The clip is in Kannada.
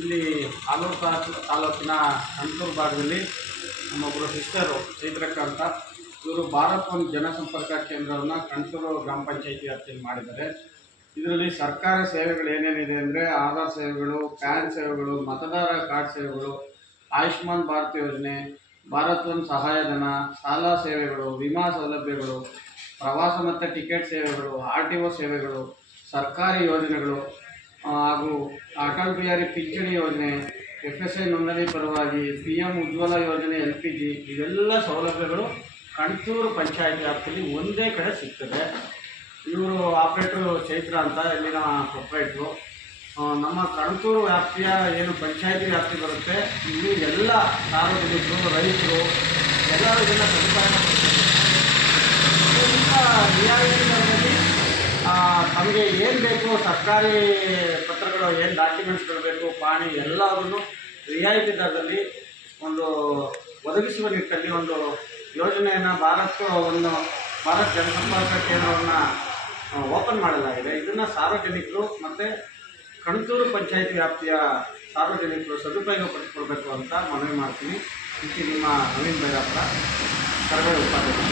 ಇಲ್ಲಿ ಆಲೂರು ತಾಲೂಕು ತಾಲೂಕಿನ ಕಂಟೂರು ಭಾಗದಲ್ಲಿ ನಮ್ಮೊಬ್ಬರು ಸಿಸ್ಟರು ಚೈತ್ರಕ್ಕ ಅಂತ ಇವರು ಭಾರತ್ ಒಂದು ಜನಸಂಪರ್ಕ ಕೇಂದ್ರವನ್ನು ಕಂಟೂರು ಗ್ರಾಮ ಪಂಚಾಯತಿ ವ್ಯಾಪ್ತಿಯಲ್ಲಿ ಮಾಡಿದ್ದಾರೆ. ಇದರಲ್ಲಿ ಸರ್ಕಾರಿ ಸೇವೆಗಳು ಏನೇನಿದೆ ಅಂದರೆ ಆಧಾರ್ ಸೇವೆಗಳು, ಪ್ಯಾನ್ ಸೇವೆಗಳು, ಮತದಾರ ಕಾರ್ಡ್ ಸೇವೆಗಳು, ಆಯುಷ್ಮಾನ್ ಭಾರತ್ ಯೋಜನೆ, ಭಾರತ್ ಒಂದು ಸಹಾಯಧನ ಸಾಲ ಸೇವೆಗಳು, ವಿಮಾ ಸೌಲಭ್ಯಗಳು, ಪ್ರವಾಸ ಮತ್ತು ಟಿಕೆಟ್ ಸೇವೆಗಳು, ಆರ್ ಟಿ ಒ ಸೇವೆಗಳು, ಸರ್ಕಾರಿ ಯೋಜನೆಗಳು ಹಾಗೂ ಅಟಲ್ ಬಿಹಾರಿ ಪಿಂಚಣಿ ಯೋಜನೆ ಎಫ್ ಎಸ್ ಐ ನೋಂದಣಿ ಪರವಾಗಿ ಪಿ ಎಂ ಉಜ್ವಲ ಯೋಜನೆ, ಎಲ್ ಪಿ ಜಿ ಇವೆಲ್ಲ ಸೌಲಭ್ಯಗಳು ಕಣ್ತೂರು ಪಂಚಾಯತ್ ವ್ಯಾಪ್ತಿಯಲ್ಲಿ ಒಂದೇ ಕಡೆ ಸಿಗ್ತದೆ. ಇವರು ಆಪ್ರೇಟ್ರು ಚೈತ್ರ ಅಂತ ಇಲ್ಲಿನ ಪ್ರೊಪ್ರೈಟ್ರು ನಮ್ಮ ಕಣ್ತೂರು ವ್ಯಾಪ್ತಿಯ ಏನು ಪಂಚಾಯತಿ ವ್ಯಾಪ್ತಿ ಬರುತ್ತೆ, ಇಲ್ಲಿ ಎಲ್ಲ ಸಾರ್ವಜನಿಕರು, ರೈತರು ಎಲ್ಲರೂ ಇದನ್ನು ಸದುಪಯೋಗ ತಮಗೆ ಏನು ಬೇಕು, ಸರ್ಕಾರಿ ಪತ್ರಗಳು, ಏನು ಡಾಕ್ಯುಮೆಂಟ್ಸ್ಗಳು ಬೇಕು, ಪಾಣಿ ಎಲ್ಲವನ್ನು ರಿಯಾಯಿತಿ ದರದಲ್ಲಿ ಒಂದು ಒದಗಿಸುವ ನಿಟ್ಟಲ್ಲಿ ಒಂದು ಯೋಜನೆಯನ್ನು ಭಾರತ ಒಂದು ಭಾರತ್ ಜನಸಂಪರ್ಕ ಕೇಂದ್ರವನ್ನು ಓಪನ್ ಮಾಡಲಾಗಿದೆ. ಇದನ್ನು ಸಾರ್ವಜನಿಕರು ಮತ್ತು ಕಣತೂರು ಪಂಚಾಯತಿ ವ್ಯಾಪ್ತಿಯ ಸಾರ್ವಜನಿಕರು ಸದುಪಯೋಗ ಪಡಿಸ್ಕೊಳ್ಬೇಕು ಅಂತ ಮನವಿ ಮಾಡ್ತೀನಿ. ಇಲ್ಲಿ ನಿಮ್ಮ ನವೀನ್ ಭೈರಪ್ಪ ಕರಗಡೆ ಉಪಾಧ್ಯಕ್ಷ